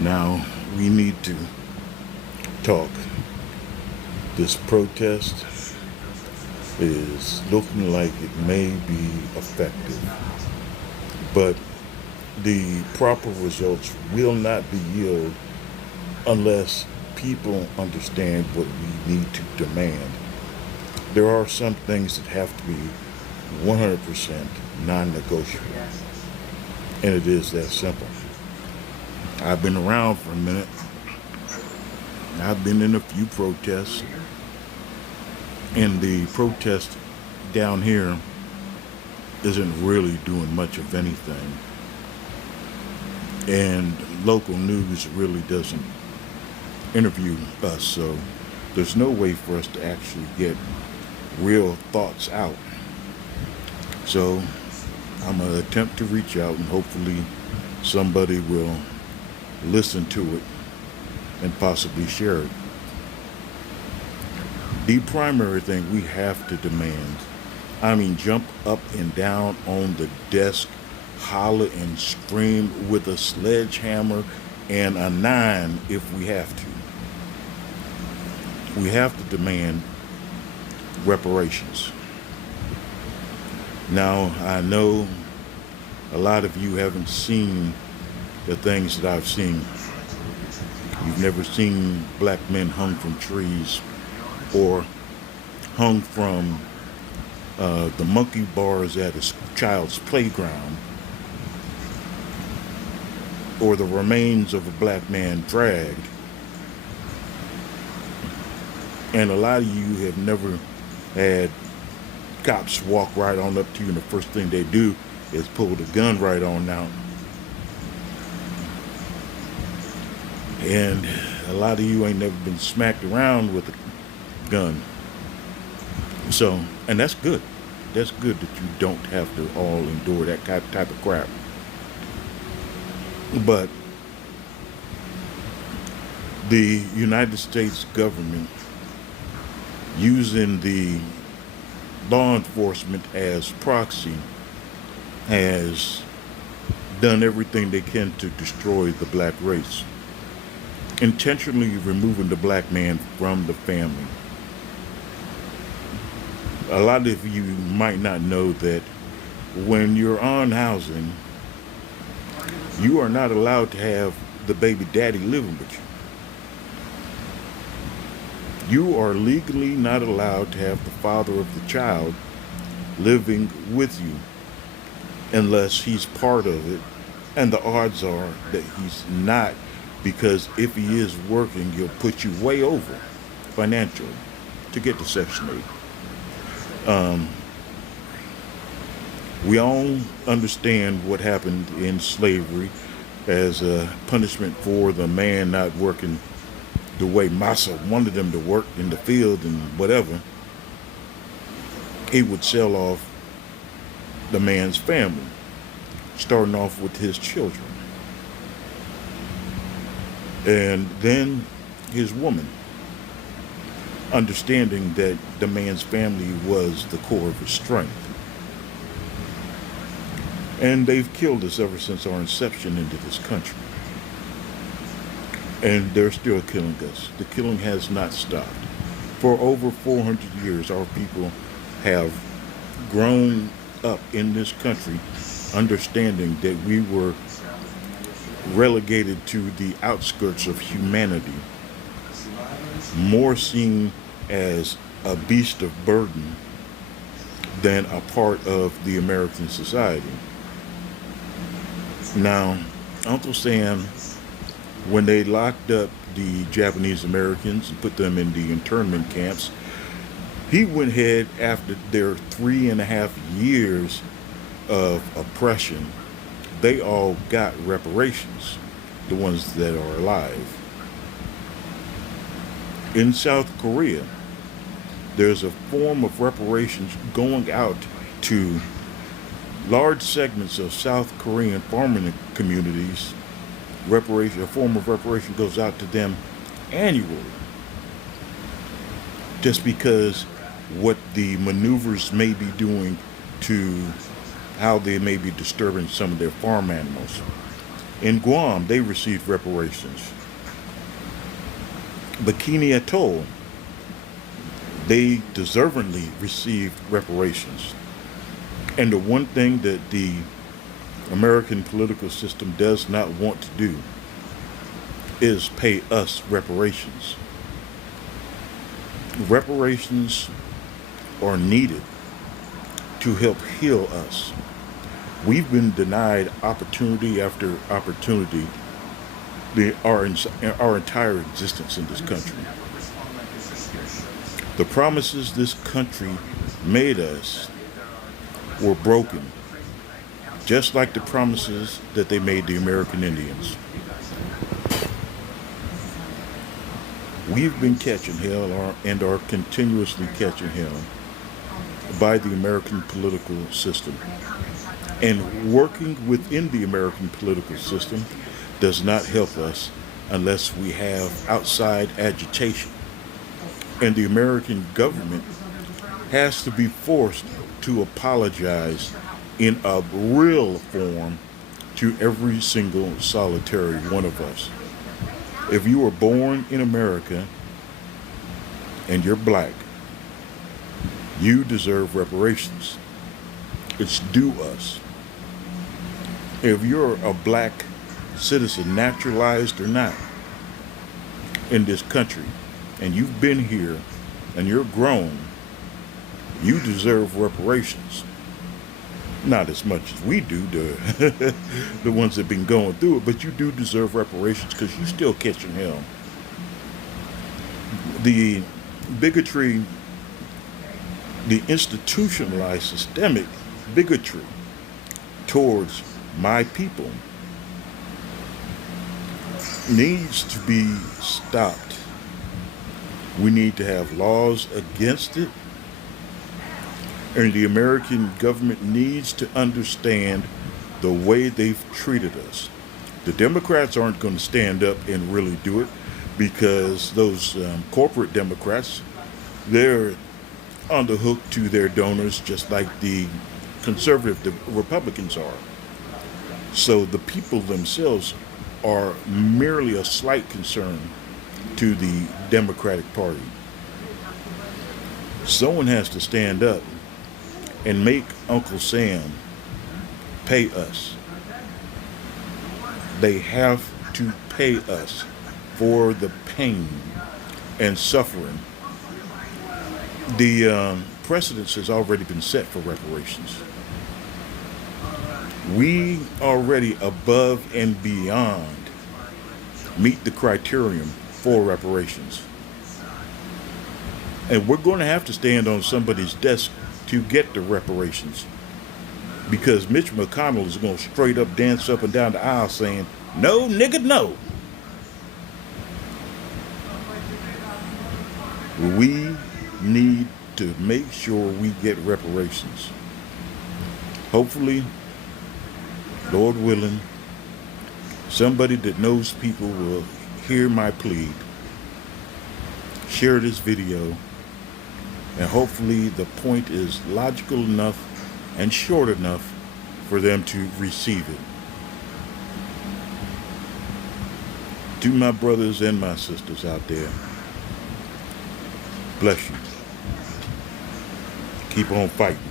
Now, we need to talk. This protest is looking like it may be effective, but the proper results will not be yielded unless people understand what we need to demand. There are some things that have to be 100% non-negotiable, and it is that simple. I've been around for a minute. I've been in a few protests, and the protest down here isn't really doing much of anything. And local news really doesn't interview us, so there's no way for us to actually get real thoughts out. So I'm going to attempt to reach out, and hopefully somebody will listen to it and possibly share it. The primary thing we have to demand, jump up and down on the desk, holler and scream with a sledgehammer and a 9 if we have to. We have to demand reparations. Now, I know a lot of you haven't seen the things that I've seen. You've never seen black men hung from trees or hung from the monkey bars at a child's playground, or the remains of a black man dragged. And a lot of you have never had cops walk right on up to you and the first thing they do is pull the gun right on out. And a lot of you ain't never been smacked around with a gun. So, and that's good. That's good that you don't have to all endure that type of crap. But the United States government, using the law enforcement as proxy, has done everything they can to destroy the black race, intentionally removing the black man from the family. A lot of you might not know that when you're on housing, you are not allowed to have the baby daddy living with you. You are legally not allowed to have the father of the child living with you unless he's part of it. And the odds are that he's not, because if he is working, he'll put you way over financially to get to Section 8. We all understand what happened in slavery as a punishment for the man not working the way Massa wanted him to work in the field and whatever. He would sell off the man's family, starting off with his children, and then his woman, understanding that the man's family was the core of his strength. And they've killed us ever since our inception into this country. And they're still killing us. The killing has not stopped. For over 400 years, our people have grown up in this country understanding that we were relegated to the outskirts of humanity, more seen as a beast of burden than a part of the American society. Now, Uncle Sam, when they locked up the Japanese Americans and put them in the internment camps, he went ahead after their 3.5 years of oppression. They all got reparations, the ones that are alive. In South Korea, there's a form of reparations going out to large segments of South Korean farming communities. A form of reparation goes out to them annually, just because what the maneuvers may be doing to how they may be disturbing some of their farm animals. In Guam, they received reparations. Bikini Atoll, they deservingly received reparations. And the one thing that the American political system does not want to do is pay us reparations. Reparations are needed to help heal us. We've been denied opportunity after opportunity our entire existence in this country. The promises this country made us were broken, just like the promises that they made the American Indians. We've been catching hell and are continuously catching hell by the American political system. And working within the American political system does not help us unless we have outside agitation. And the American government has to be forced to apologize in a real form to every single solitary one of us. If you were born in America and you're black, you deserve reparations. It's due us. If you're a black citizen, naturalized or not, in this country, and you've been here and you're grown, you deserve reparations. Not as much as we do, the ones that have been going through it, but you do deserve reparations because you're still catching hell. The bigotry, the institutionalized systemic bigotry towards my people needs to be stopped. We need to have laws against it. And the American government needs to understand the way they've treated us. The Democrats aren't going to stand up and really do it because those corporate Democrats, they're on the hook to their donors just like the conservative Republicans are. So the people themselves are merely a slight concern to the Democratic Party. Someone has to stand up and make Uncle Sam pay us. They have to pay us for the pain and suffering. The precedence has already been set for reparations. We already above and beyond meet the criterion for reparations. And we're going to have to stand on somebody's desk to get the reparations, because Mitch McConnell is going to straight up dance up and down the aisle saying, "No, nigga, no." We need to make sure we get reparations. Hopefully, Lord willing, somebody that knows people will hear my plea, share this video, and hopefully the point is logical enough and short enough for them to receive it. To my brothers and my sisters out there, bless you. Keep on fighting.